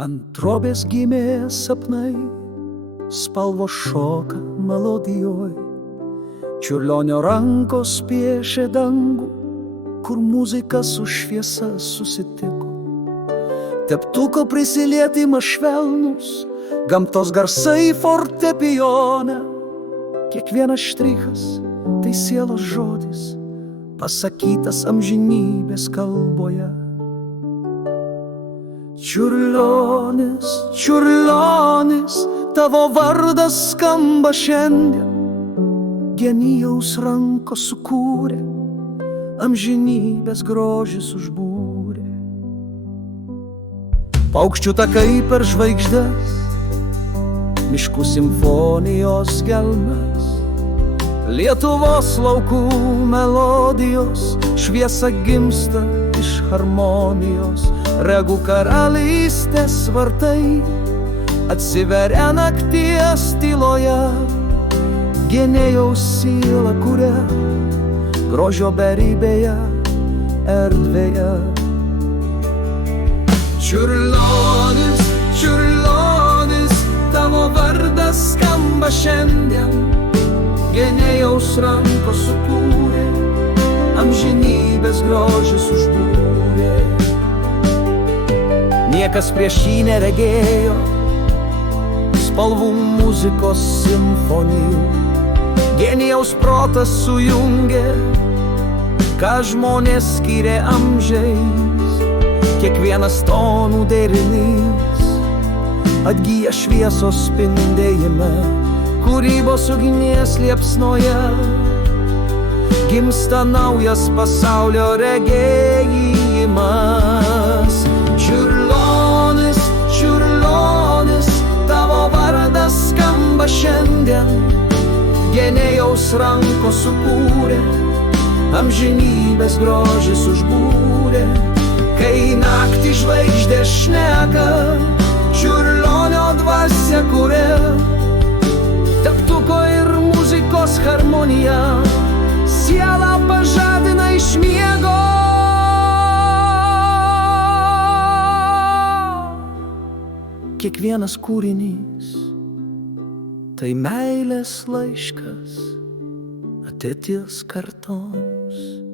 Ant drobės gimė sapnai, spalvos šoka melodijoj. Čiurlionio rankos piešė dangų, kur muzika su šviesa susitiko. Teptuko prisilietimas švelnus, gamtos garsai fortepijone. Kiekvienas štrichas tai sielos žodis, pasakytas amžinybės kalboje. Čiurlionis, čiurlionis, tavo vardas skamba šiandien. Genijaus rankos sukūrė, amžinybės grožis užbūrė. Paukščių takai per žvaigždes, miškų simfonijos gelmes, Lietuvos laukų melodijos, šviesa gimsta iš harmonijos. Regų karalystės vartai atsiveria nakties tyloje. Genėjaus siela kuria grožio beribėje erdvėje. Čiurlionis, čiurlionis, tavo vardas skamba šiandien. Genėjaus rankos sukūrė, amžinybės grožis užbūrė. Niekas prieš jį neregėjo spalvų muzikos simfonijų. Genijaus protas sujungė, ką žmonės skyrė amžiais. Kiekvienas tonų derinys atgyja šviesos spindėjime. Kūrybos ugnies liepsnoje gimsta naujas pasaulio regėjimas. Čiurlionis, čiurlionis, tavo vardas skamba šiandien. Genėjaus rankos sukūrė, amžinybės grožis užbūrė. Kai naktį žvaigždės šneka, čiurlionio dvasia kuria. Teptuko ir muzikos harmonija sielą pažadina iš miego. Kiekvienas kūrinys tai meilės laiškas ateities kartoms.